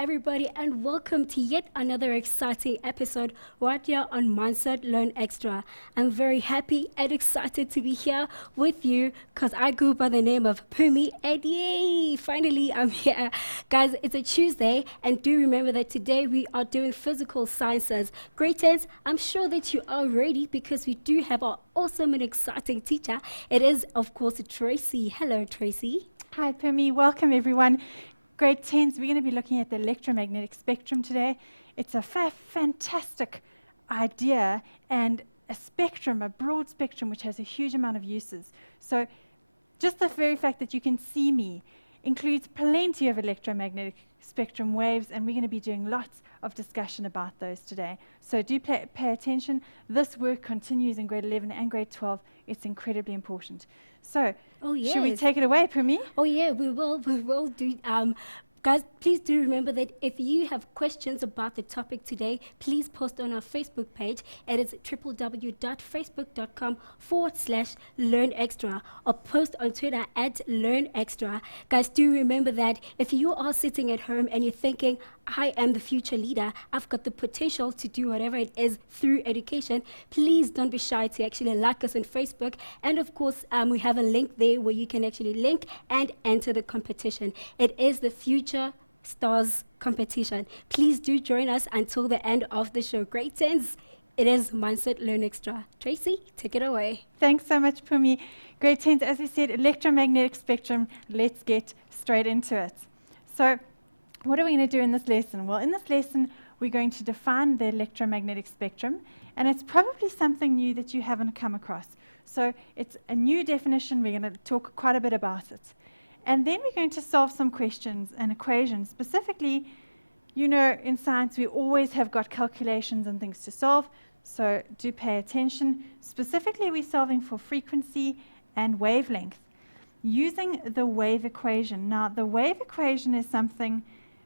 everybody, and welcome to yet another exciting episode right here on Mindset Learn Extra. I'm very happy and excited to be here with you because I go by the name of Pumi, and yay, finally I'm here. Guys, it's a Tuesday, and do remember that today we are doing physical sciences. Greetings, I'm sure that you are ready because we do have our awesome and exciting teacher. It is, of course, Tracy. Hello, Tracy. Hi, Pumi. Welcome, everyone. Grade 10s, we're going to be looking at the electromagnetic spectrum today. It's a fantastic idea and a spectrum, a broad spectrum, which has a huge amount of uses. So just the very fact that you can see me includes plenty of electromagnetic spectrum waves, and we're going to be doing lots of discussion about those today. So do pay attention. This work continues in grade 11 and grade 12. It's incredibly important. So, should we take it away, Pumi? Oh yeah, we will do. Guys, please do remember that if you have questions about the topic today, please post on our Facebook page. It is www.facebook.com/learnextra, or post on Twitter @learnextra. Guys, do remember that if you are sitting at home and you're thinking, I am the future leader, I've got the potential to do whatever it is through education, please don't be shy to actually like us on Facebook. And of course, we have a link there where you can actually link and enter the competition. It is the Future Stars competition. Please do join us until the end of the show. Grade 10s, it is Mindset Learn Extra. Tracy, take it away. Thanks so much, Pumi. Grade 10s, as we said, electromagnetic spectrum. Let's get straight into it. So, what are we going to do in this lesson? Well, in this lesson, we're going to define the electromagnetic spectrum, and it's probably something new that you haven't come across. So it's a new definition. We're going to talk quite a bit about it. And then we're going to solve some questions and equations. Specifically, you know, in science, we always have got calculations and things to solve, so do pay attention. Specifically, we're solving for frequency and wavelength using the wave equation. Now, the wave equation is something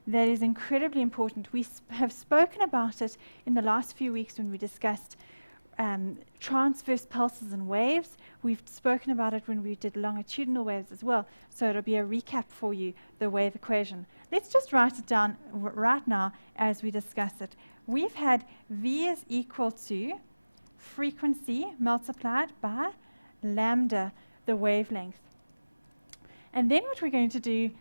that is incredibly important. We have spoken about it in the last few weeks when we discussed transverse pulses and waves. We've spoken about it when we did longitudinal waves as well. So it'll be a recap for you, the wave equation. Let's just write it down right now as we discuss it. We've had V is equal to frequency multiplied by lambda, the wavelength. And then what we're going to do,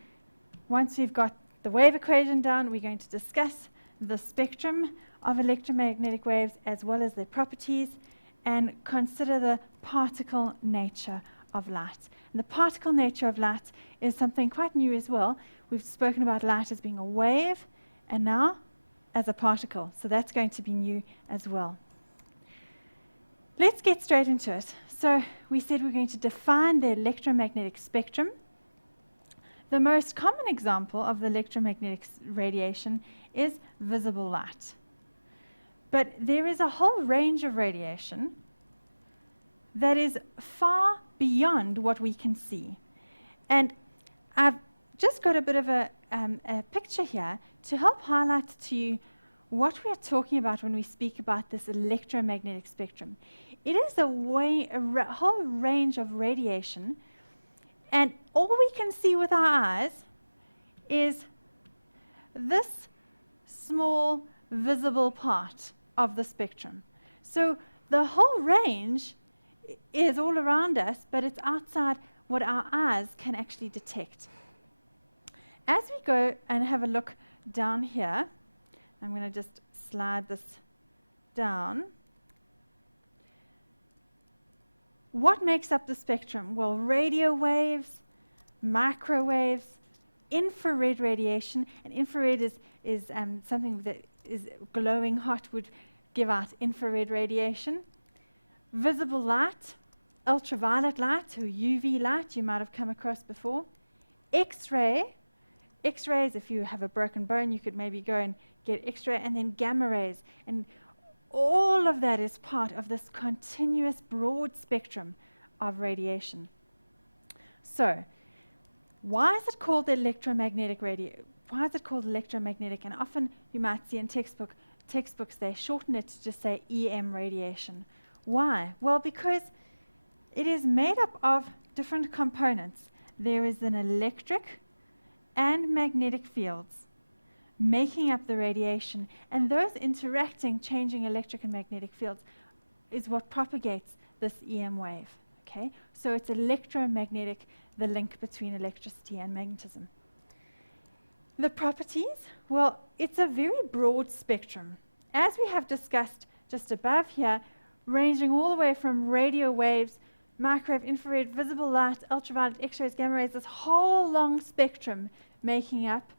once we've got the wave equation down, we're going to discuss the spectrum of electromagnetic waves as well as their properties, and consider the particle nature of light. And the particle nature of light is something quite new as well. We've spoken about light as being a wave and now as a particle. So that's going to be new as well. Let's get straight into it. So we said we're going to define the electromagnetic spectrum. The most common example of the electromagnetic radiation is visible light. But there is a whole range of radiation that is far beyond what we can see. And I've just got a bit of a picture here to help highlight to you what we're talking about when we speak about this electromagnetic spectrum. It is a whole range of radiation, and all we can see with our eyes is this small visible part of the spectrum. So the whole range is all around us, but it's outside what our eyes can actually detect. As we go and have a look down here, I'm going to just slide this down. What makes up the spectrum? Well, radio waves, microwaves, infrared radiation, and infrared is something that is glowing hot, would give out infrared radiation. Visible light, ultraviolet light, or UV light, you might have come across before. X-ray. X-rays, if you have a broken bone, you could maybe go and get X-ray, and then gamma rays. And all of that is part of this continuous broad spectrum of radiation. So, why is it called the electromagnetic radiation? Why is it called electromagnetic? And often you might see in textbooks they shorten it to just say EM radiation. Why? Well, because it is made up of different components. There is an electric and magnetic fields. making up the radiation, and those interacting, changing electric and magnetic fields, is what propagates this EM wave. Okay? So it's electromagnetic, the link between electricity and magnetism. The properties, well, it's a very broad spectrum. As we have discussed just above here, ranging all the way from radio waves, microwave, infrared, visible light, ultraviolet, X-rays, gamma rays, this whole long spectrum making up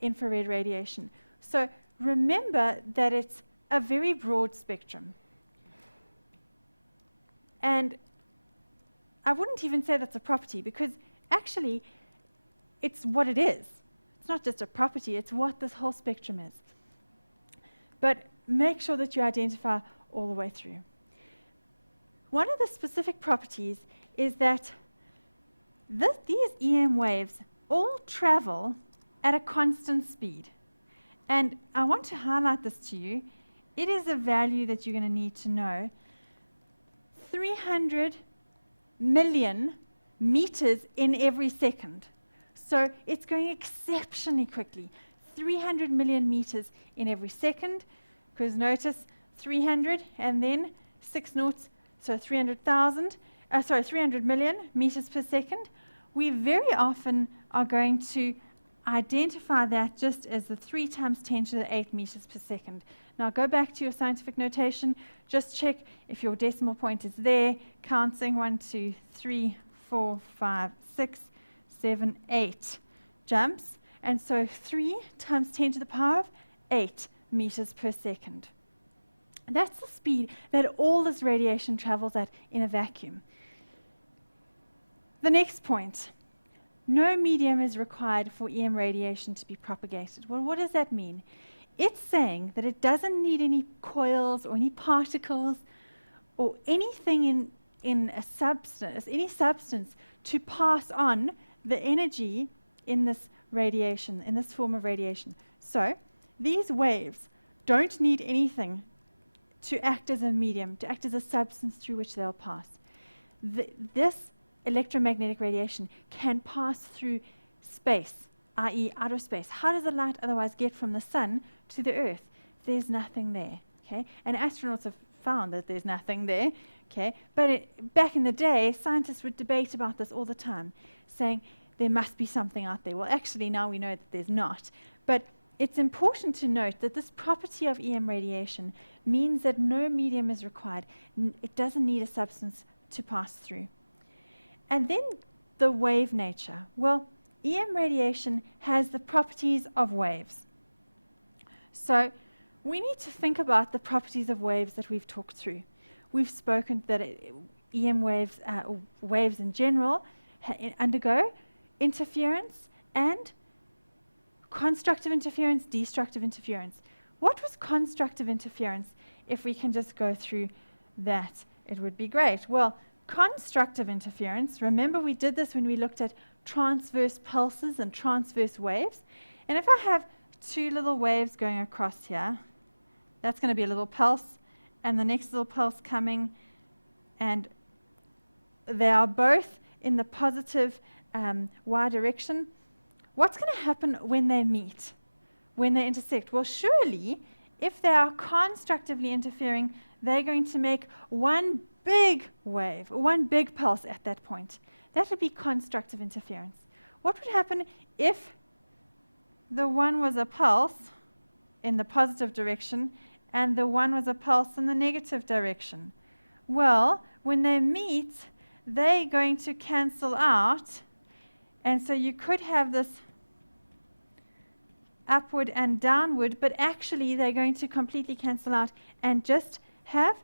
infrared radiation. So remember that it's a very broad spectrum. And I wouldn't even say that's a property, because actually it's what it is. It's not just a property, it's what this whole spectrum is. But make sure that you identify all the way through. One of the specific properties is that these EM waves all travel at a constant speed. And I want to highlight this to you. It is a value that you're going to need to know. 300 million meters in every second. So it's going exceptionally quickly. 300 million meters in every second, because notice 300 and then 6 noughts, so 300 million meters per second. We very often are going to identify that just as the 3 times 10 to the 8 meters per second. Now go back to your scientific notation, just check if your decimal point is there, counting 1, 2, 3, 4, 5, 6, 7, 8 jumps. And so 3 times 10 to the power of 8 meters per second. That's the speed that all this radiation travels at in a vacuum. The next point, no medium is required for EM radiation to be propagated. Well, what does that mean? It's saying that it doesn't need any coils or any particles or anything in a substance, any substance, to pass on the energy in this radiation, in this form of radiation. So these waves don't need anything to act as a medium, to act as a substance through which they'll pass. This electromagnetic radiation can pass through space, i.e. outer space. How does the light otherwise get from the sun to the earth? There's nothing there. Okay? And astronauts have found that there's nothing there. Okay? But back in the day, scientists would debate about this all the time, saying there must be something out there. Well, actually, now we know that there's not. But it's important to note that this property of EM radiation means that no medium is required. It doesn't need a substance to pass through. And then the wave nature. Well, EM radiation has the properties of waves. So we need to think about the properties of waves that we've talked through. We've spoken that EM waves, waves in general, undergo interference and constructive interference, destructive interference. What was constructive interference? If we can just go through that, it would be great. Well, constructive interference, remember we did this when we looked at transverse pulses and transverse waves. And if I have 2 little waves going across here, that's going to be a little pulse, and the next little pulse coming, and they are both in the positive y direction. What's going to happen when they meet, when they intersect? Well, surely, if they are constructively interfering, they're going to make one big wave, one big pulse at that point. That would be constructive interference. What would happen if the one was a pulse in the positive direction and the one was a pulse in the negative direction? Well, when they meet, they're going to cancel out. And so you could have this upward and downward, but actually they're going to completely cancel out and just have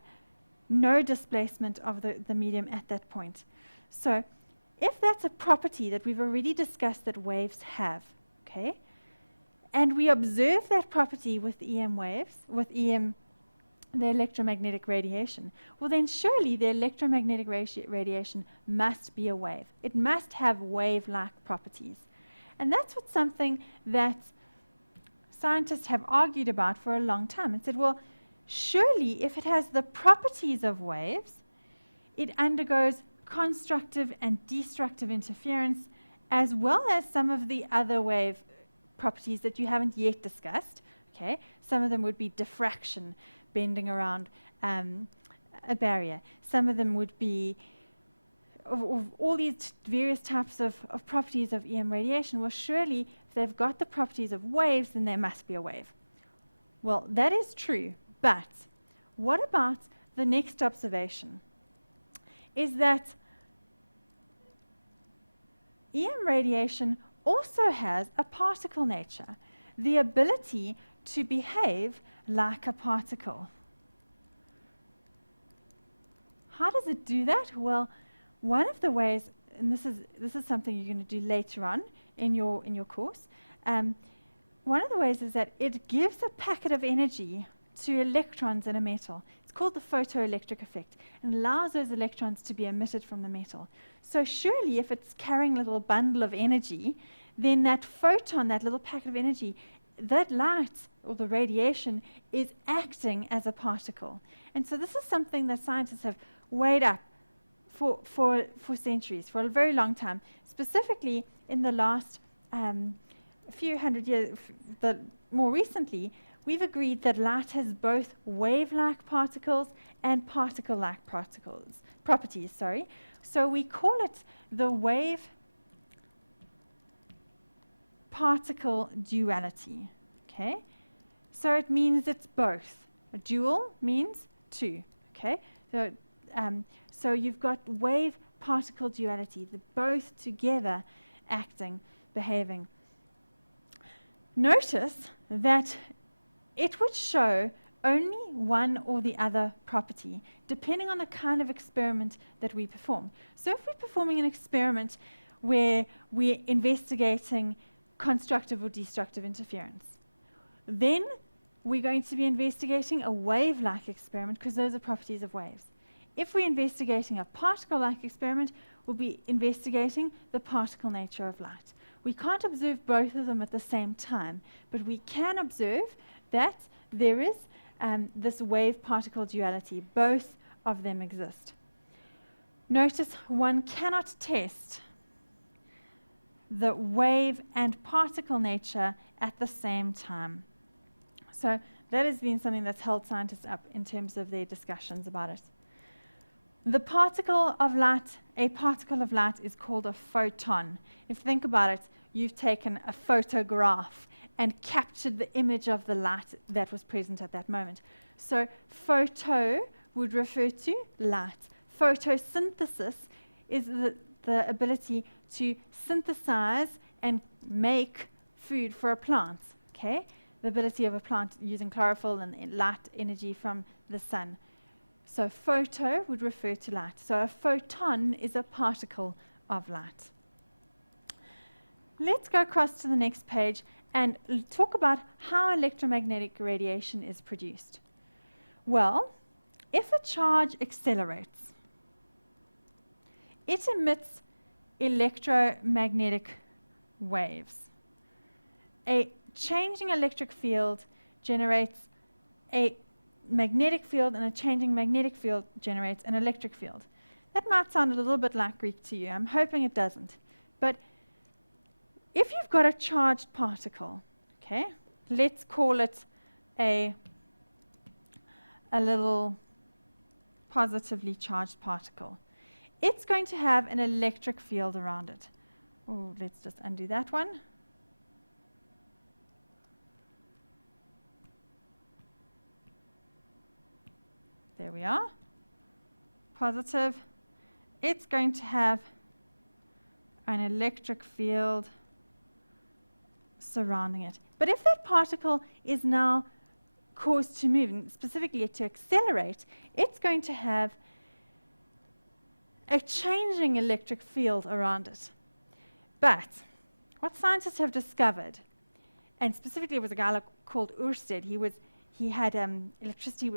no displacement of the medium at that point. So if that's a property that we've already discussed that waves have, okay, and we observe that property with EM waves, with EM, the electromagnetic radiation, well then surely the electromagnetic radiation must be a wave. It must have wave-like properties. And that's what something that scientists have argued about for a long time and said, well, surely if it has the properties of waves, it undergoes constructive and destructive interference as well as some of the other wave properties that you haven't yet discussed. Okay, some of them would be diffraction, bending around a barrier. Some of them would be of all these various types of properties of EM radiation. Well, surely if they've got the properties of waves, then there must be a wave. Well, that is true, but what about the next observation? Is that EM radiation also has a particle nature, the ability to behave like a particle. How does it do that? Well, one of the ways, and this is something you're going to do later on in your course, one of the ways is that it gives a packet of energy to electrons in a metal. It's called the photoelectric effect, and allows those electrons to be emitted from the metal. So surely if it's carrying a little bundle of energy, then that photon, that little packet of energy, that light or the radiation is acting as a particle. And so this is something that scientists have weighed up for centuries, for a very long time. Specifically in the last few hundred years, more recently, we've agreed that light has both wave-like particles and particle-like properties. So we call it the wave-particle duality. Okay, so it means it's both. A dual means two. Okay, so you've got wave-particle duality, the both together acting, behaving. Notice that it would show only one or the other property, depending on the kind of experiment that we perform. So if we're performing an experiment where we're investigating constructive or destructive interference, then we're going to be investigating a wave-like experiment, because those are properties of waves. If we're investigating a particle-like experiment, we'll be investigating the particle nature of light. We can't observe both of them at the same time, but we can observe that there is this wave-particle duality. Both of them exist. Notice one cannot test the wave and particle nature at the same time. So that has been something that's held scientists up in terms of their discussions about it. The particle of light, a particle of light is called a photon. If you think about it, you've taken a photograph and captured the image of the light that was present at that moment. So photo would refer to light. Photosynthesis is the ability to synthesize and make food for a plant. Okay? The ability of a plant using chlorophyll and light energy from the sun. So photo would refer to light. So a photon is a particle of light. Let's go across to the next page and talk about how electromagnetic radiation is produced. Well, if a charge accelerates, it emits electromagnetic waves. A changing electric field generates a magnetic field, and a changing magnetic field generates an electric field. That might sound a little bit like Greek to you. I'm hoping it doesn't. But if you've got a charged particle, okay, let's call it a little positively charged particle. It's going to have an electric field around it. Oh, let's just undo that one. There we are. Positive. It's going to have an electric field surrounding it. But if that particle is now caused to move, and specifically to accelerate, it's going to have a changing electric field around it. But what scientists have discovered, and specifically it was a guy called Ørsted, he had electricity,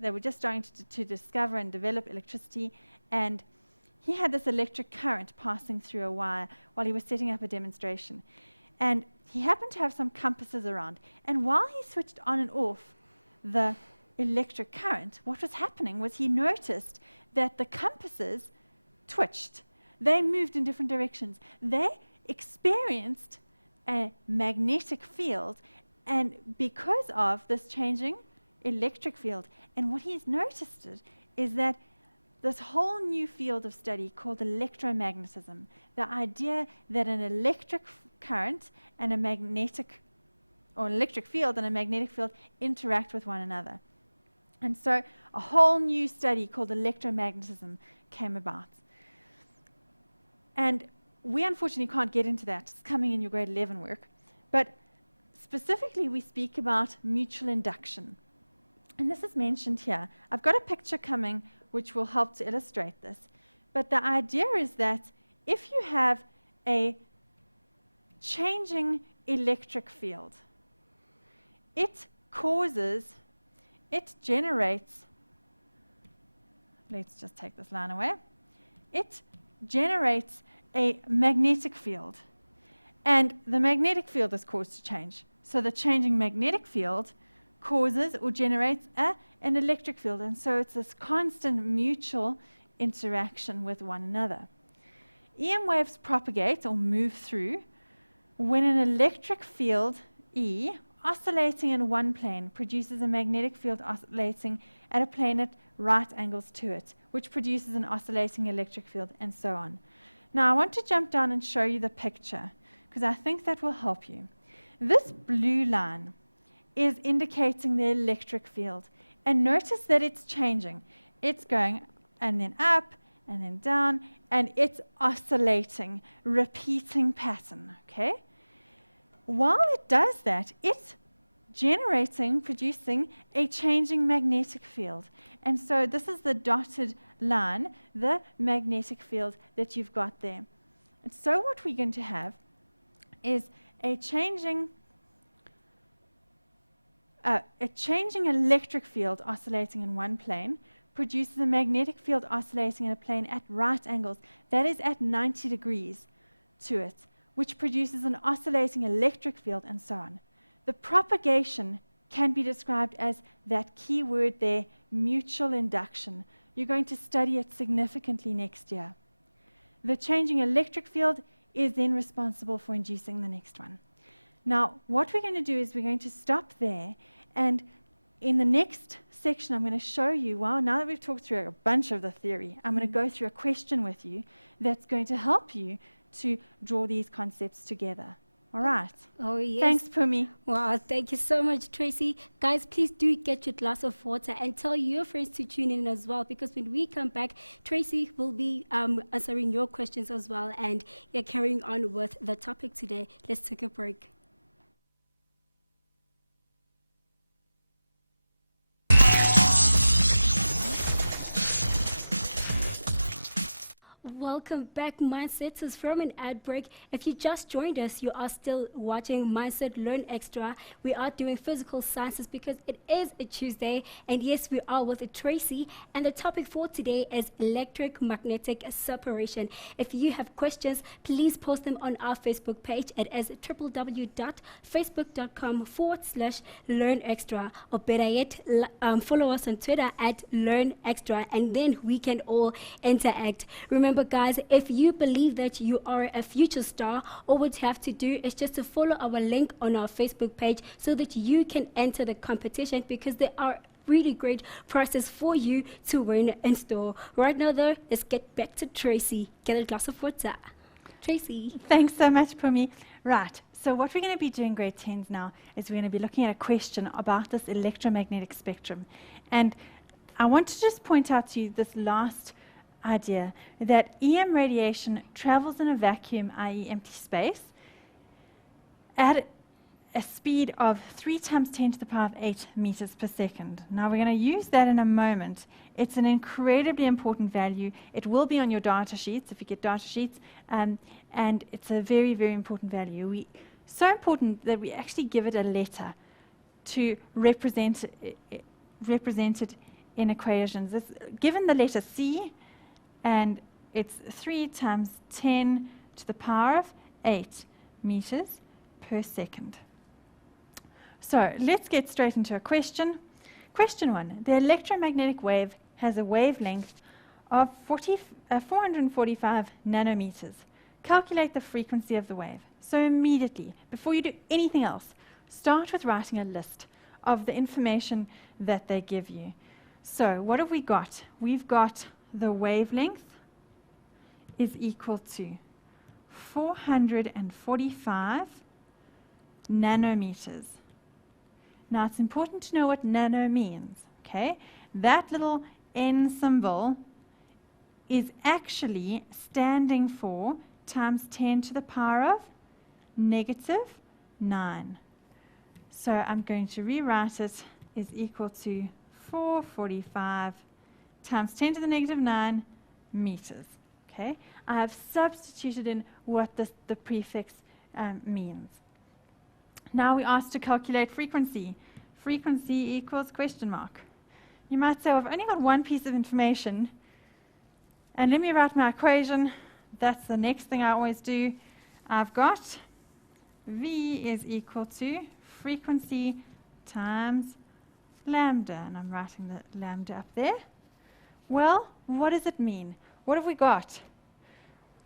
they were just starting to discover and develop electricity, and he had this electric current passing through a wire while he was setting up a demonstration. And he happened to have some compasses around, and while he switched on and off the electric current, what was happening was he noticed that the compasses twitched. They moved in different directions. They experienced a magnetic field, and because of this changing electric field. And what he's noticed is that this whole new field of study called electromagnetism, the idea that an electric current and a magnetic, or an electric field and a magnetic field interact with one another. And so a whole new study called electromagnetism came about. And we unfortunately can't get into that. It's coming in your grade 11 work. But specifically, we speak about mutual induction. And this is mentioned here. I've got a picture coming which will help to illustrate this. But the idea is that if you have a changing electric field, it generates, let's just take this line away, it generates a magnetic field. And the magnetic field is caused to change. So the changing magnetic field causes or generates an electric field. And so it's this constant mutual interaction with one another. EM waves propagate or move through when an electric field, E, oscillating in one plane produces a magnetic field oscillating at a plane at right angles to it, which produces an oscillating electric field, and so on. Now I want to jump down and show you the picture, because I think that will help you. This blue line is indicating the electric field. And notice that it's changing. It's going and then up and then down, and it's oscillating, repeating pattern, okay? While it does that, it's producing a changing magnetic field. And so this is the dotted line, the magnetic field that you've got there. And so what we're going to have is a changing electric field oscillating in one plane produces a magnetic field oscillating in a plane at right angles, that is at 90 degrees to it, which produces an oscillating electric field, and so on. The propagation can be described as that key word there, mutual induction. You're going to study it significantly next year. The changing electric field is then responsible for inducing the next one. Now, what we're going to do is we're going to stop there, and in the next section, I'm going to show you, well, now that we've talked through a bunch of the theory, I'm going to go through a question with you that's going to help you to draw these concepts together. All right. Oh, yes. Thanks, Pumi. Wow, thank you so much, Tracy. Guys, please do get your glass of water and tell your friends to tune in as well, because when we come back, Tracy will be answering your questions as well, and you're carrying on with the topic today. Let's take a break. Welcome back, Mindsetters, from an ad break. If you just joined us, you are still watching Mindset Learn Extra. We are doing physical sciences because it is a Tuesday, and yes, we are with Tracy, and the topic for today is electromagnetic separation. If you have questions, please post them on our Facebook page. It is www.facebook.com/learnextra, or better yet, follow us on Twitter at learnextra, and then we can all interact. Remember, guys, if you believe that you are a future star, all what you have to do is just to follow our link on our Facebook page so that you can enter the competition, because there are really great prizes for you to win in store. Right now, though, let's get back to Tracy. Get a glass of water. Tracy. Thanks so much, Pumi. Right. So what we're going to be doing grade 10s now is we're going to be looking at a question about this electromagnetic spectrum. And I want to just point out to you this last idea that EM radiation travels in a vacuum, i.e. empty space, at a speed of 3 times 10 to the power of 8 meters per second. Now we're going to use that in a moment. It's an incredibly important value. It will be on your data sheets if you get data sheets, and it's a very, very important value. So important that we actually give it a letter to represent it in equations. It's given the letter C, and it's 3 times 10 to the power of 8 meters per second. So let's get straight into a question. Question 1. The electromagnetic wave has a wavelength of 445 nanometers. Calculate the frequency of the wave. So immediately, before you do anything else, start with writing a list of the information that they give you. So what have we got? We've got the wavelength is equal to 445 nanometers. Now it's important to know what nano means, okay? That little N symbol is actually standing for times 10 to the power of negative 9. So I'm going to rewrite it is equal to 445 times 10 to the negative 9 meters. Okay, I have substituted in what the prefix means. Now we asked to calculate frequency. Frequency equals question mark. You might say, well, I've only got one piece of information, and let me write my equation. That's the next thing I always do. I've got V is equal to frequency times lambda, and I'm writing the lambda up there. Well, what does it mean? What have we got?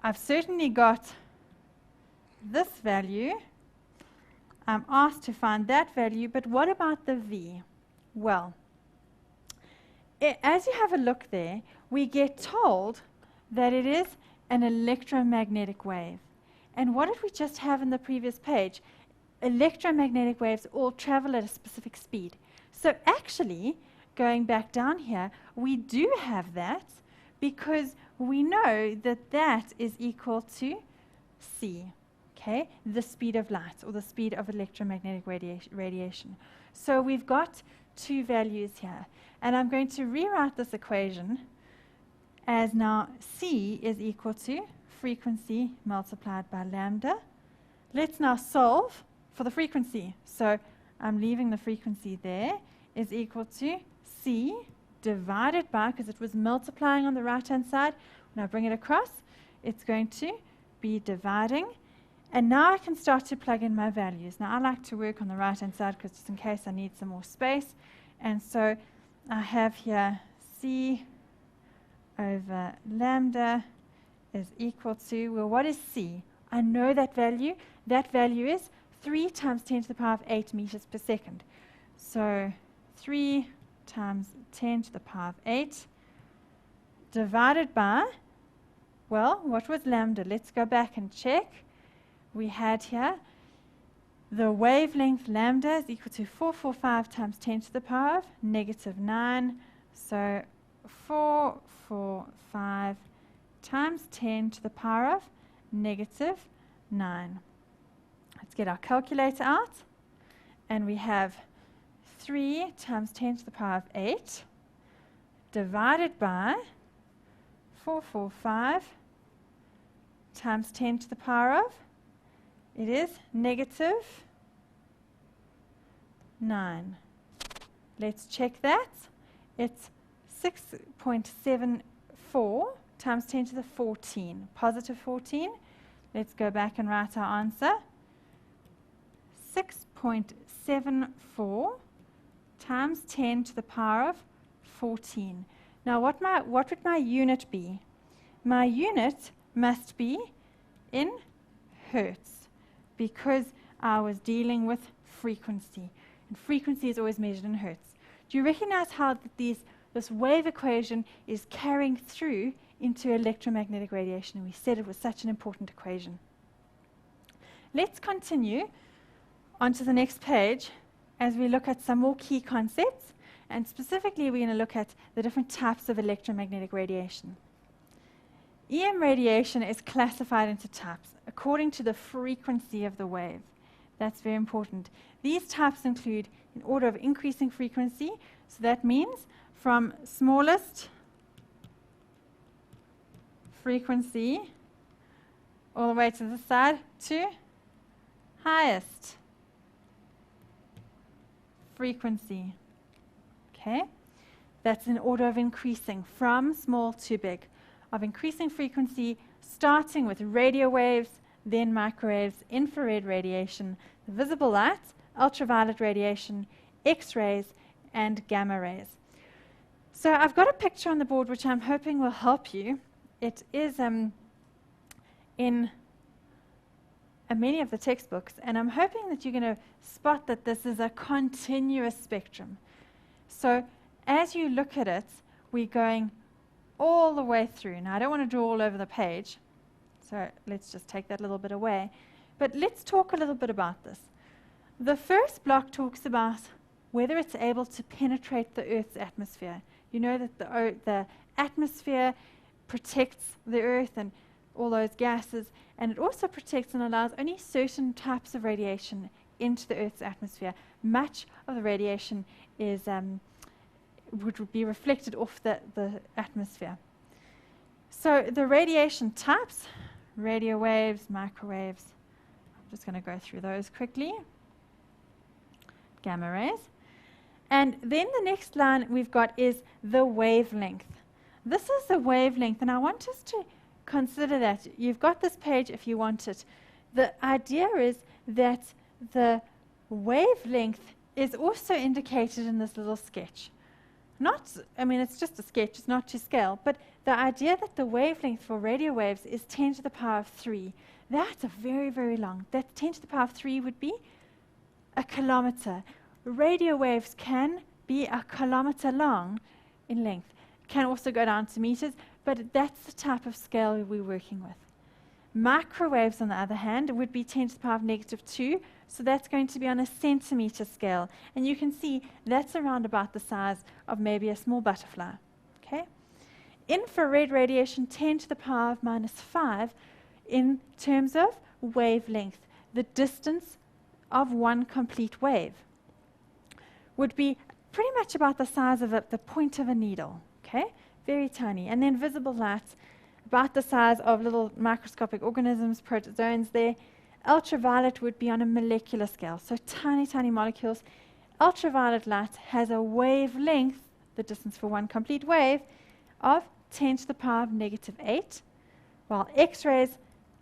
I've certainly got this value. I'm asked to find that value, but what about the V? Well, as you have a look there, we get told that it is an electromagnetic wave. And what did we just have in the previous page? Electromagnetic waves all travel at a specific speed. So actually, going back down here, we do have that because we know that that is equal to c, okay, the speed of light or the speed of electromagnetic radiation. So we've got two values here. And I'm going to rewrite this equation as now c is equal to frequency multiplied by lambda. Let's now solve for the frequency. So I'm leaving the frequency there, is equal to c divided by, because it was multiplying on the right-hand side, when I bring it across, it's going to be dividing. And now I can start to plug in my values. Now I like to work on the right-hand side because just in case I need some more space. And so I have here c over lambda is equal to, well, what is c? I know that value. That value is 3 times 10 to the power of 8 meters per second. So 3 times 10 to the power of 8 divided by, well, what was lambda? Let's go back and check. We had here the wavelength lambda is equal to 445 times 10 to the power of negative 9. So 445 times 10 to the power of negative 9. Let's get our calculator out. And we have 3 times 10 to the power of 8 divided by 445 times 10 to the power of, it is negative 9. Let's check that. It's 6.74 times 10 to the 14, positive 14. Let's go back and write our answer. 6.74 times 10 to the power of 14. Now what would my unit be? My unit must be in hertz because I was dealing with frequency. And frequency is always measured in hertz. Do you recognize how this wave equation is carrying through into electromagnetic radiation? And we said it was such an important equation. Let's continue onto the next page as we look at some more key concepts. And specifically, we're going to look at the different types of electromagnetic radiation. EM radiation is classified into types according to the frequency of the wave. That's very important. These types include in order of increasing frequency. So that means from smallest frequency all the way to the side to highest frequency. Okay? That's in order of increasing from small to big. Of increasing frequency, starting with radio waves, then microwaves, infrared radiation, visible light, ultraviolet radiation, X-rays, and gamma rays. So I've got a picture on the board which I'm hoping will help you. It is in many of the textbooks, and I'm hoping that you're going to spot that this is a continuous spectrum. So as you look at it, we're going all the way through. Now, I don't want to draw all over the page, so let's just take that little bit away. But let's talk a little bit about this. The first block talks about whether it's able to penetrate the Earth's atmosphere. You know that the atmosphere protects the Earth and all those gases, and it also protects and allows only certain types of radiation into the Earth's atmosphere. Much of the radiation is would be reflected off the atmosphere. So the radiation types, radio waves, microwaves, I'm just going to go through those quickly. Gamma rays. And then the next line we've got is the wavelength. This is the wavelength, and I want us to consider that. You've got this page if you want it. The idea is that the wavelength is also indicated in this little sketch. It's just a sketch, it's not to scale, but the idea that the wavelength for radio waves is 10 to the power of 3. That's a very, very long. That 10 to the power of 3 would be a kilometer. Radio waves can be a kilometer long in length. Can also go down to meters, but that's the type of scale we're working with. Microwaves, on the other hand, would be 10 to the power of -2, so that's going to be on a centimeter scale. And you can see that's around about the size of maybe a small butterfly. Okay? Infrared radiation, 10 to the power of -5, in terms of wavelength, the distance of one complete wave, would be pretty much about the size of the point of a needle. Okay? Very tiny. And then visible light, about the size of little microscopic organisms, protozoans there. Ultraviolet would be on a molecular scale, so tiny, tiny molecules. Ultraviolet light has a wavelength, the distance for one complete wave, of 10 to the power of -8, while X-rays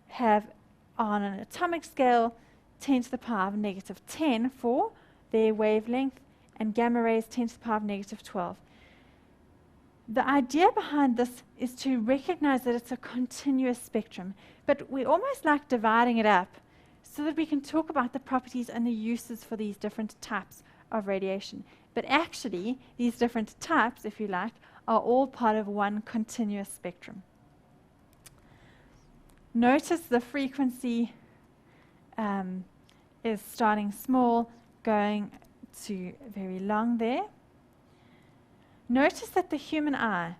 have, on an atomic scale, 10 to the power of -10 for their wavelength, and gamma rays 10 to the power of -12. The idea behind this is to recognize that it's a continuous spectrum, but we almost like dividing it up so that we can talk about the properties and the uses for these different types of radiation. But actually, these different types, if you like, are all part of one continuous spectrum. Notice the frequency is starting small, going to very long there. Notice that the human eye,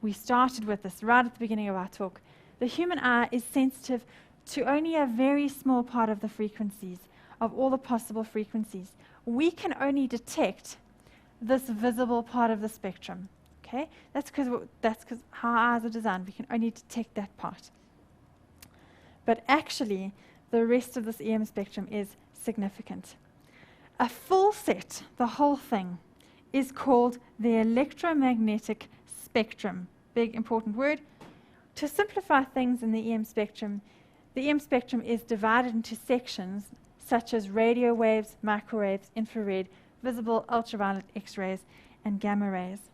we started with this right at the beginning of our talk, the human eye is sensitive to only a very small part of the frequencies, of all the possible frequencies. We can only detect this visible part of the spectrum. Okay? That's because how our eyes are designed. We can only detect that part. But actually, the rest of this EM spectrum is significant. A full set, the whole thing, is called the electromagnetic spectrum. Big, important word. To simplify things in the EM spectrum, the EM spectrum is divided into sections such as radio waves, microwaves, infrared, visible, ultraviolet, X-rays, and gamma rays.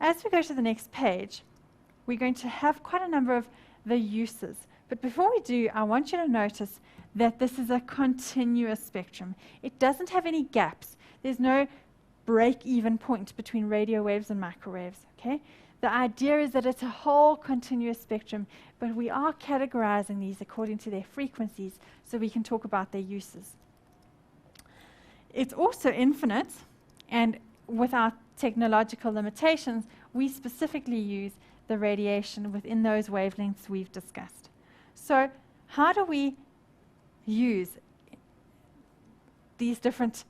As we go to the next page, we're going to have quite a number of the uses. But before we do, I want you to notice that this is a continuous spectrum. It doesn't have any gaps. There's no break-even point between radio waves and microwaves. Okay? The idea is that it's a whole continuous spectrum, but we are categorizing these according to their frequencies so we can talk about their uses. It's also infinite, and with our technological limitations, we specifically use the radiation within those wavelengths we've discussed. So how do we use these different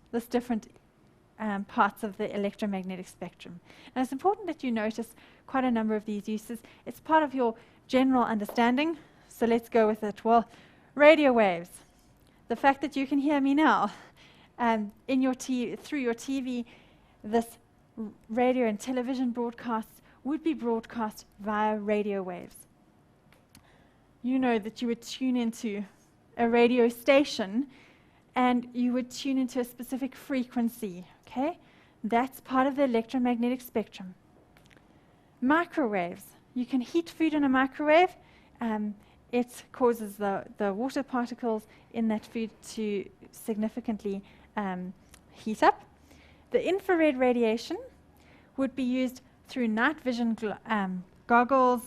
parts of the electromagnetic spectrum? And it's important that you notice quite a number of these uses. It's part of your general understanding, so let's go with it. Well, radio waves. The fact that you can hear me now in your through your TV, this radio and television broadcasts would be broadcast via radio waves. You know that you would tune into a radio station and you would tune into a specific frequency, okay? That's part of the electromagnetic spectrum. Microwaves. You can heat food in a microwave. it causes the water particles in that food to significantly heat up. The infrared radiation would be used through night vision goggles,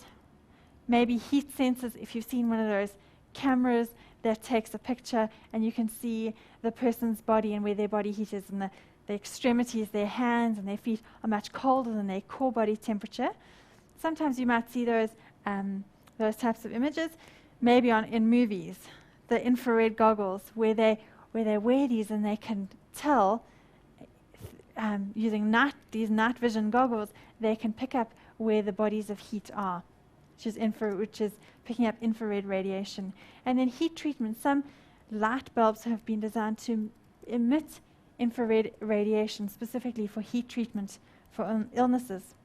maybe heat sensors. If you've seen one of those cameras that takes a picture and you can see the person's body and where their body heat is, and the extremities, their hands and their feet are much colder than their core body temperature. Sometimes you might see those types of images, maybe in movies, the infrared goggles where they wear these and they can tell, using these night vision goggles, they can pick up where the bodies of heat are, which is picking up infrared radiation. And then heat treatment. Some light bulbs have been designed to emit infrared radiation specifically for heat treatment for illnesses.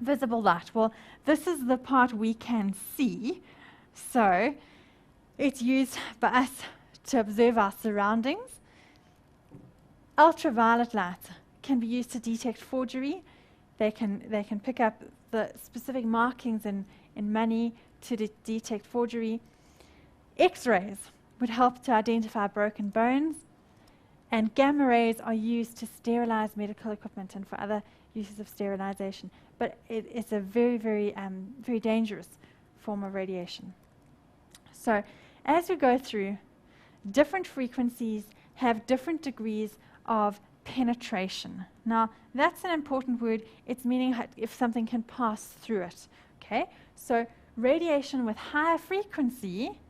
Visible light. Well, this is the part we can see. So it's used by us to observe our surroundings. Ultraviolet light can be used to detect forgery. They can pick up the specific markings in money to detect forgery. X-rays would help to identify broken bones. And gamma rays are used to sterilize medical equipment and for other uses of sterilization. But it's a very, very, very dangerous form of radiation. So as we go through, different frequencies have different degrees of penetration. Now, that's an important word. It's meaning if something can pass through it. Okay? So radiation with higher frequency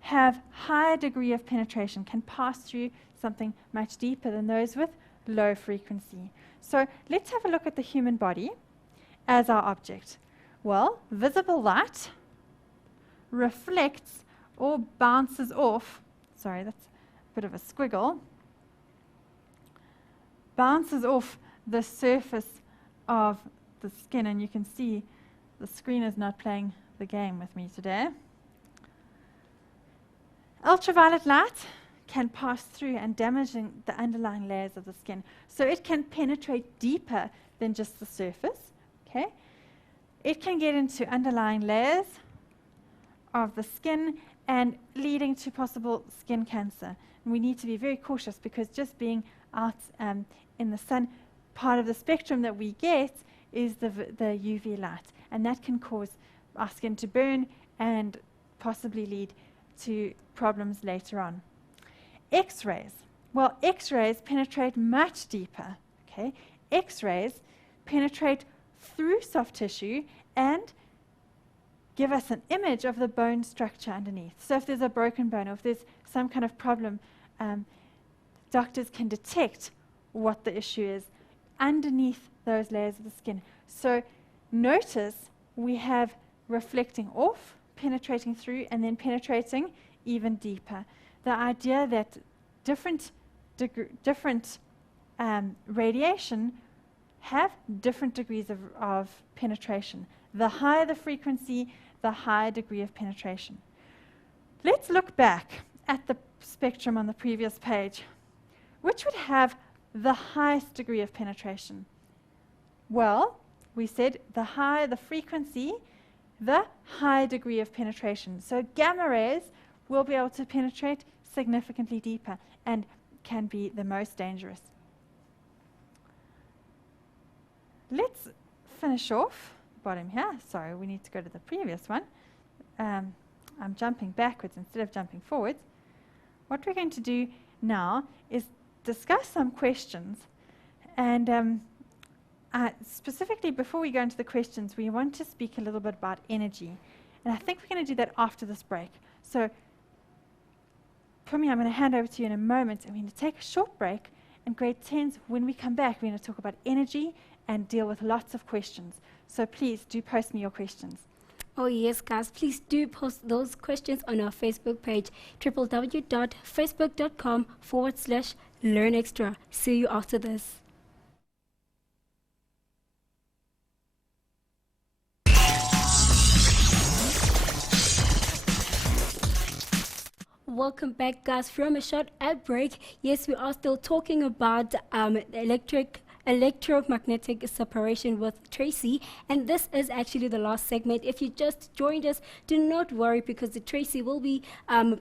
have higher degree of penetration, can pass through something much deeper than those with low frequency. So let's have a look at the human body as our object. Well, visible light reflects or bounces off, sorry, that's a bit of a squiggle, bounces off the surface of the skin, and you can see the screen is not playing the game with me today. Ultraviolet light can pass through and damaging the underlying layers of the skin. So it can penetrate deeper than just the surface. Okay? It can get into underlying layers of the skin and leading to possible skin cancer. And we need to be very cautious because just being out in the sun, part of the spectrum that we get is the UV light. And that can cause our skin to burn and possibly lead to problems later on. X-rays. Well, X-rays penetrate much deeper. Okay? X-rays penetrate through soft tissue and give us an image of the bone structure underneath. So if there's a broken bone or if there's some kind of problem, doctors can detect what the issue is underneath those layers of the skin. So notice we have reflecting off, penetrating through, and then penetrating even deeper. The idea that different radiation have different degrees of penetration. The higher the frequency, the higher degree of penetration. Let's look back at the spectrum on the previous page. Which would have the highest degree of penetration? Well, we said the higher the frequency, the higher degree of penetration. So gamma rays will be able to penetrate significantly deeper and can be the most dangerous. Let's finish off the bottom here. Sorry, we need to go to the previous one. I'm jumping backwards instead of jumping forwards. What we're going to do now is discuss some questions. And specifically, before we go into the questions, we want to speak a little bit about energy. And I think we're going to do that after this break. So, Pumi, I'm going to hand over to you in a moment. I'm going to take a short break. And grade 10s, when we come back, we're going to talk about energy and deal with lots of questions. So please do post me your questions. Oh yes, guys, please do post those questions on our Facebook page, www.facebook.com/learnextra. See you after this. Welcome back, guys, from a short ad break. Yes, we are still talking about Electromagnetic Separation with Tracy, and this is actually the last segment. If you just joined us, do not worry, because Tracy will be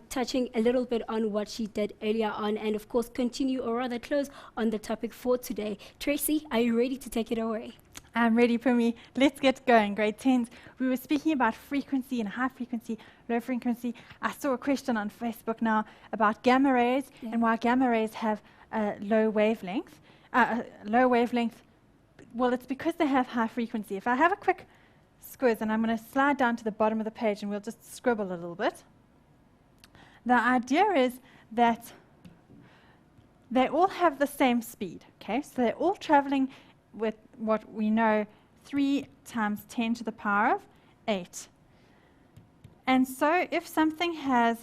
touching a little bit on what she did earlier on, and of course continue, or rather close, on the topic for today. Tracy, are you ready to take it away? I'm ready, Pumi. Let's get going. Grade 10s. We were speaking about frequency and high frequency, low frequency. I saw a question on Facebook now about gamma rays and why gamma rays have a low wavelength. Well, it's because they have high frequency. If I have a quick squiz, and I'm going to slide down to the bottom of the page and we'll just scribble a little bit. The idea is that they all have the same speed. Okay, so they're all traveling with what we know 3 times 10 to the power of 8. And so if something has,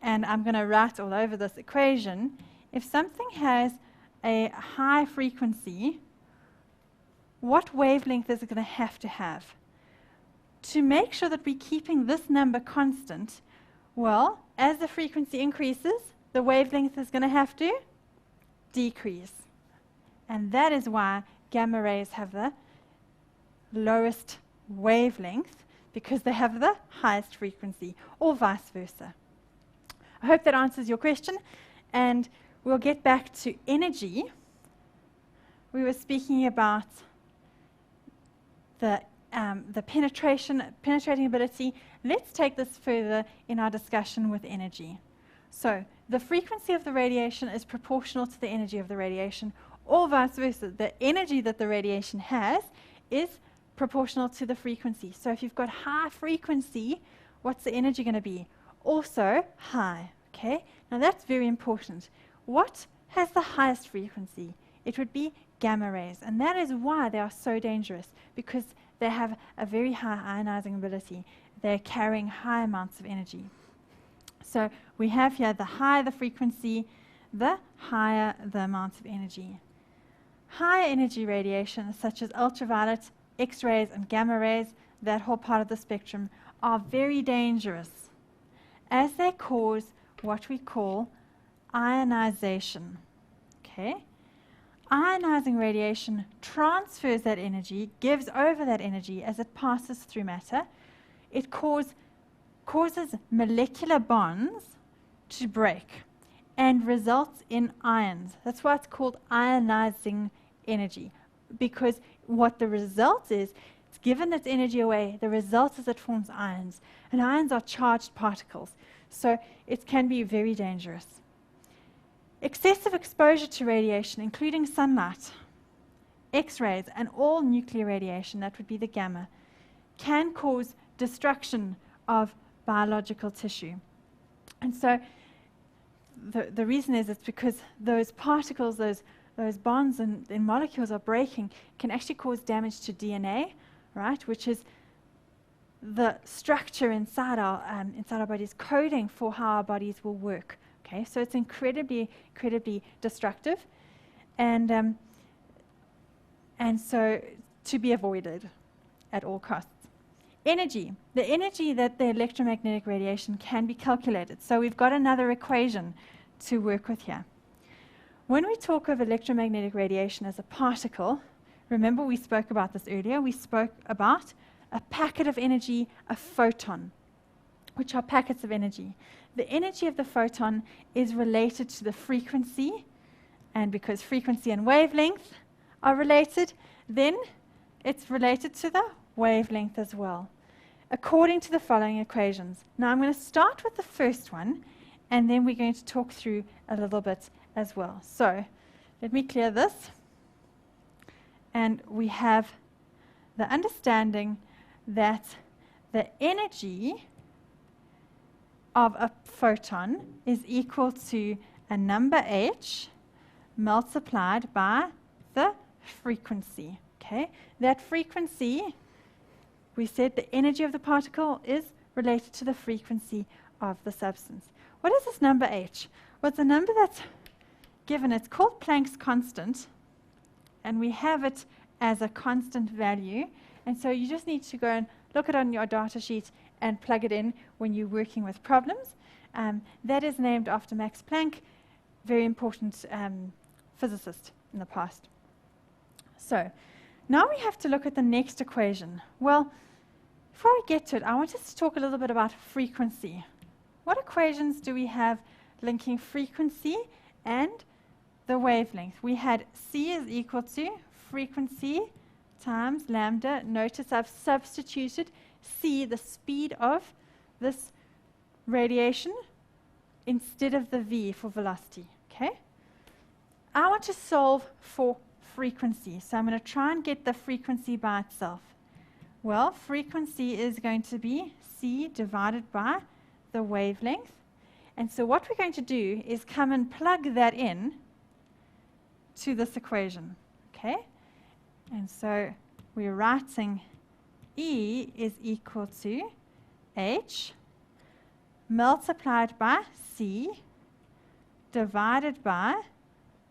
and I'm going to write all over this equation, if something has a high frequency, what wavelength is it going to have? To make sure that we're keeping this number constant, well, as the frequency increases, the wavelength is going to have to decrease. And that is why gamma rays have the lowest wavelength, because they have the highest frequency, or vice versa. I hope that answers your question, and we'll get back to energy. We were speaking about the penetrating ability. Let's take this further in our discussion with energy. So the frequency of the radiation is proportional to the energy of the radiation, or vice versa. The energy that the radiation has is proportional to the frequency. So if you've got high frequency, what's the energy going to be? Also high. Okay? Now that's very important. What has the highest frequency? It would be gamma rays, and that is why they are so dangerous, because they have a very high ionizing ability. They're carrying high amounts of energy. So we have here the higher the frequency, the higher the amount of energy. High energy radiation, such as ultraviolet, X-rays, and gamma rays, that whole part of the spectrum, are very dangerous, as they cause what we call ionization. Okay? Ionizing radiation transfers that energy, gives over that energy as it passes through matter. It causes molecular bonds to break and results in ions. That's why it's called ionizing energy, because what the result is, it's given its energy away, the result is it forms ions, and ions are charged particles, so it can be very dangerous. Excessive exposure to radiation, including sunlight, X-rays, and all nuclear radiation, that would be the gamma, can cause destruction of biological tissue. And so the reason is it's because those particles, those bonds and molecules are breaking, can actually cause damage to DNA, right, which is the structure inside our bodies, coding for how our bodies will work. Okay, so it's incredibly destructive, and so to be avoided at all costs. Energy. The energy that the electromagnetic radiation can be calculated. So we've got another equation to work with here. When we talk of electromagnetic radiation as a particle, remember we spoke about this earlier, we spoke about a packet of energy, a photon, which are packets of energy. The energy of the photon is related to the frequency, and because frequency and wavelength are related, then it's related to the wavelength as well, according to the following equations. Now I'm going to start with the first one, and then we're going to talk through a little bit as well. So let me clear this. And we have the understanding that the energy of a photon is equal to a number h multiplied by the frequency. Okay? That frequency, we said the energy of the particle is related to the frequency of the substance. What is this number h? Well, it's a number that's given. It's called Planck's constant, and we have it as a constant value. And so you just need to go and look it on your data sheet and plug it in when you're working with problems. That is named after Max Planck, very important physicist in the past. So now we have to look at the next equation. Well, before we get to it, I want us to talk a little bit about frequency. What equations do we have linking frequency and the wavelength? We had C is equal to frequency times lambda. Notice I've substituted C, the speed of this radiation, instead of the V for velocity. Okay? I want to solve for frequency, so I'm going to try and get the frequency by itself. Well, frequency is going to be C divided by the wavelength. And so what we're going to do is come and plug that in to this equation. Okay? And so we're writing E is equal to H multiplied by C divided by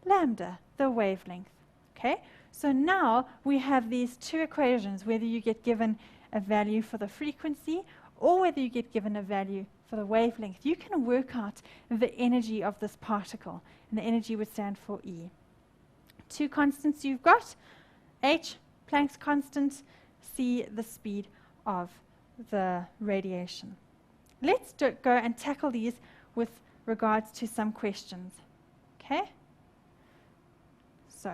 lambda, the wavelength. Okay? So now we have these two equations, whether you get given a value for the frequency or whether you get given a value for the wavelength. You can work out the energy of this particle, and the energy would stand for E. Two constants you've got, H, Planck's constant, C, the speed of the radiation. Let's go and tackle these with regards to some questions. Okay? So,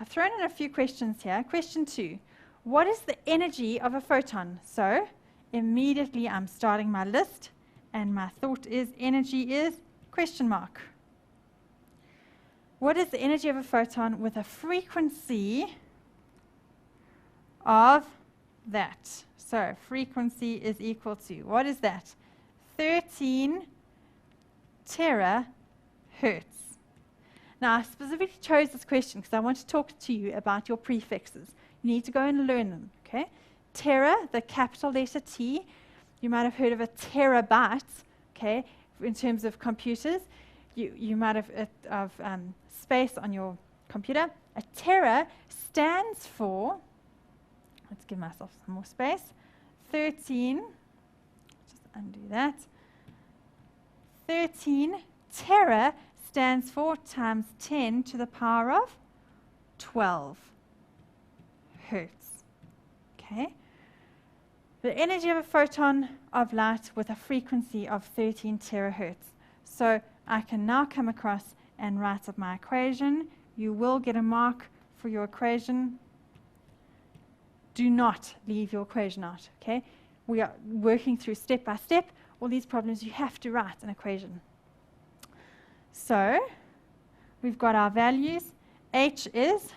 I've thrown in a few questions here. Question 2. What is the energy of a photon? So, immediately I'm starting my list, and my thought is energy is question mark. What is the energy of a photon with a frequency of that? So, frequency is equal to, what is that? 13 terahertz. Now, I specifically chose this question because I want to talk to you about your prefixes. You need to go and learn them, okay? Tera, the capital letter T. You might have heard of a terabyte, okay, in terms of computers. You might have space on your computer. A tera stands for, let's give myself some more space, 13, just undo that, 13 tera stands for times 10 to the power of 12 hertz. Okay? The energy of a photon of light with a frequency of 13 terahertz. So I can now come across and write up my equation. You will get a mark for your equation. Do not leave your equation out. Okay? We are working through step by step. All these problems, you have to write an equation. So we've got our values. H is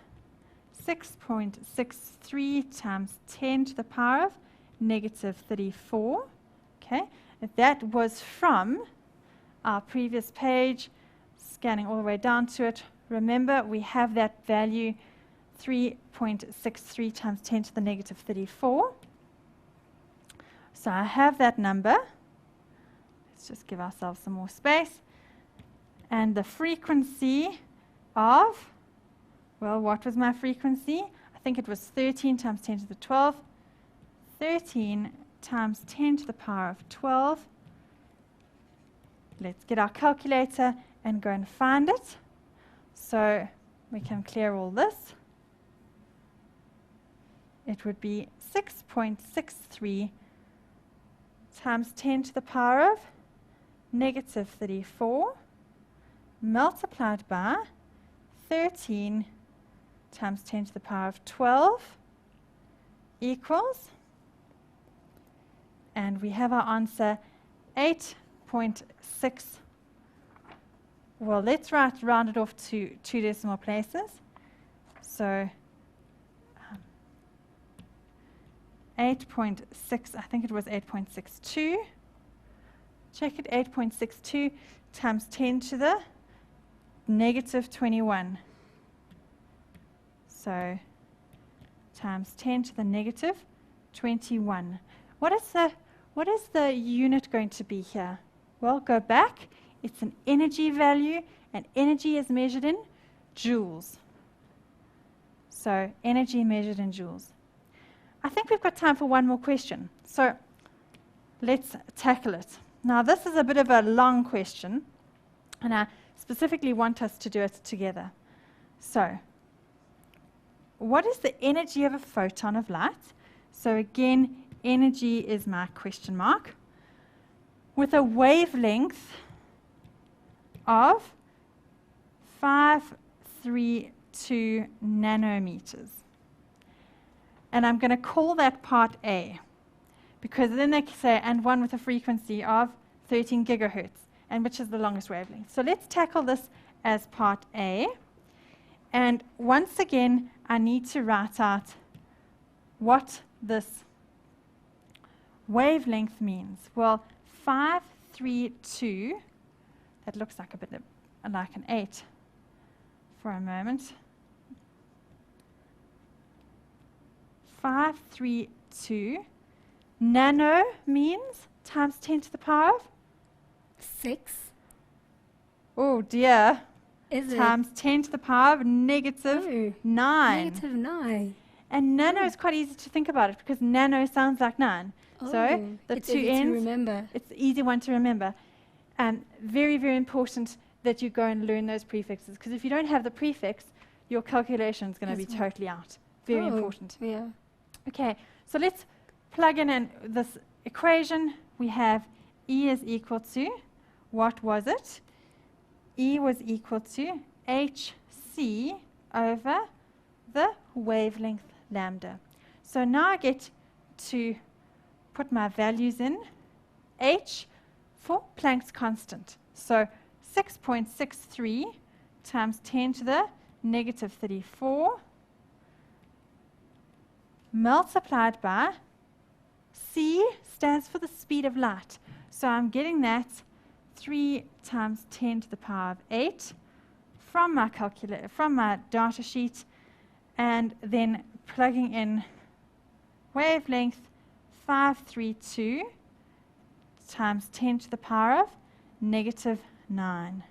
6.63 times 10 to the power of negative 34. Okay, that was from our previous page, scanning all the way down to it. Remember, we have that value 3.63 times 10 to the negative 34. So I have that number. Let's just give ourselves some more space. And the frequency of, well, what was my frequency? I think it was 13 times 10 to the 12. 13 times 10 to the power of 12. Let's get our calculator and go and find it. So we can clear all this. It would be 6.63 times 10 to the power of negative 34 multiplied by 13 times 10 to the power of 12 equals, and we have our answer 8.6. Well, let's round it off to 2 decimal places. So 8.6, I think it was 8.62. Check it, 8.62 times 10 to the negative 21. So times 10 to the negative 21. What is the unit going to be here? Well, go back. It's an energy value, and energy is measured in joules. So energy measured in joules. I think we've got time for one more question. So let's tackle it. Now, this is a bit of a long question, and I specifically want us to do it together. So what is the energy of a photon of light? So again, energy is my question mark. With a wavelength of 532 nanometers. And I'm going to call that part A, because then they say, and one with a frequency of 13 gigahertz, and which is the longest wavelength. So let's tackle this as part A. And once again, I need to write out what this wavelength means. Well, 532, that looks like a bit like an 8 for a moment. 532 nano means times 10 to the power of 6. Oh dear. Is it? Times 10 to the power of negative Oh, 9. Negative 9. And nano is quite easy to think about it because nano sounds like 9. So the it's two easy to ends, remember. it's an easy one to remember. Very, very important that you go and learn those prefixes, because if you don't have the prefix, your calculation is going to be That's totally out. Very important. Yeah. Okay, so let's plug in this equation. We have E is equal to, what was it? E was equal to hc over the wavelength lambda. So now I get to put my values in. H for Planck's constant. So 6.63 times 10 to the negative 34 multiplied by C stands for the speed of light. So I'm getting that 3 times 10 to the power of 8 from my calculator, from my data sheet, and then plugging in wavelength 532 times 10 to the power of negative 9.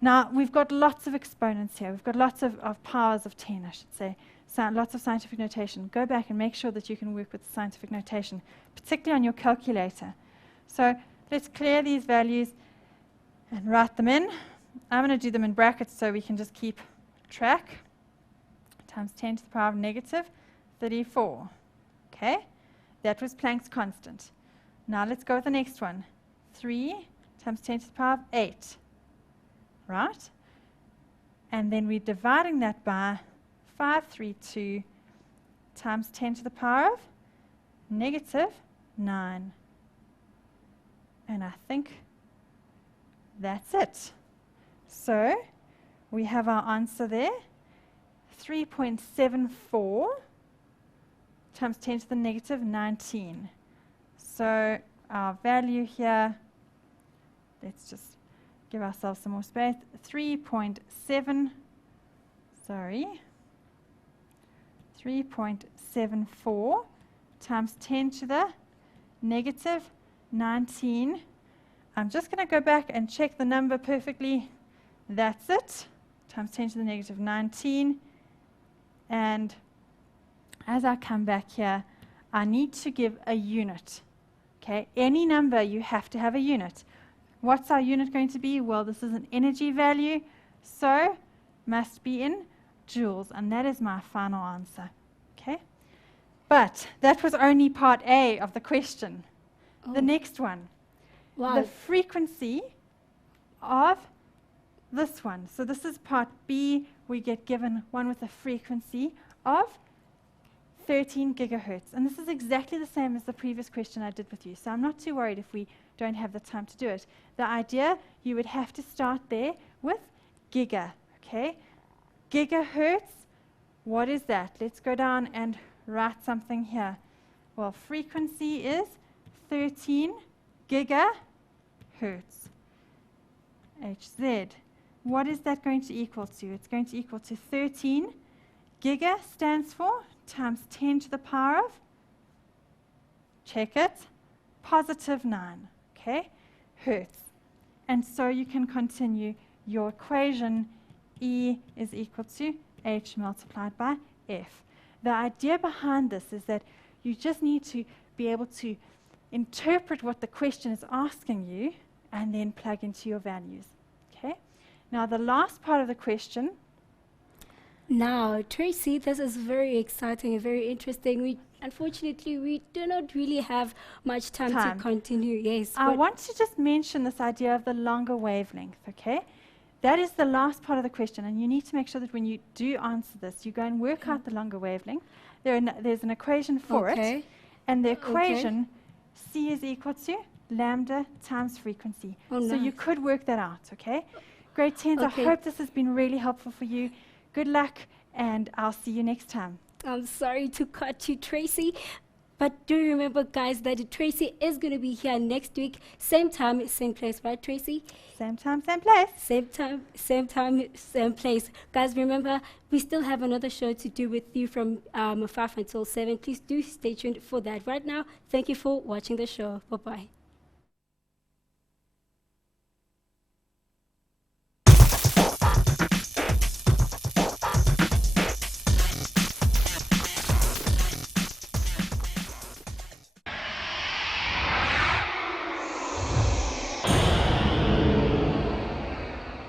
Now, we've got lots of exponents here. We've got lots of powers of 10, I should say. So lots of scientific notation. Go back and make sure that you can work with scientific notation, particularly on your calculator. So let's clear these values and write them in. I'm going to do them in brackets so we can just keep track. Times 10 to the power of negative 34. Okay? That was Planck's constant. Now let's go with the next one. 3 times 10 to the power of 8. Right? And then we're dividing that by 532 times 10 to the power of negative 9. And I think that's it. So we have our answer there. 3.74 times 10 to the negative 19. So our value here, let's just give ourselves some more space. 3.74 times 10 to the negative 19. I'm just going to go back and check the number perfectly. That's it. Times 10 to the negative 19. And as I come back here, I need to give a unit. Okay, any number, you have to have a unit. What's our unit going to be? Well, this is an energy value, so must be in joules, and that is my final answer. Okay, but that was only part A of the question. The next one, the frequency of this one. So this is part B. We get given one with a frequency of 13 gigahertz. And this is exactly the same as the previous question I did with you. So I'm not too worried if we don't have the time to do it. The idea, you would have to start there with giga. Okay? Gigahertz, what is that? Let's go down and write something here. Well, frequency is 13 gigahertz. HZ. What is that going to equal to? It's going to equal to 13. Giga stands for times 10 to the power of, check it, positive 9, okay, hertz. And so you can continue your equation. E is equal to H multiplied by F. The idea behind this is that you just need to be able to interpret what the question is asking you and then plug into your values. Okay. Now the last part of the question, Now, Tracy, this is very exciting and very interesting. Unfortunately, we do not really have much time to continue. Yes. I want to just mention this idea of the longer wavelength, okay? That is the last part of the question, and you need to make sure that when you do answer this, you go and work out the longer wavelength. There's an equation for it, and the equation, C is equal to lambda times frequency. So you could work that out, okay? Grade 10s, I hope this has been really helpful for you. Good luck, and I'll see you next time. I'm sorry to cut you, Tracy, but do remember, guys, that Tracy is going to be here next week, same time, same place, right, Tracy? Same time, same place. Same time, same place. Guys, remember, we still have another show to do with you from 5 until 7. Please do stay tuned for that. Right now, thank you for watching the show. Bye-bye.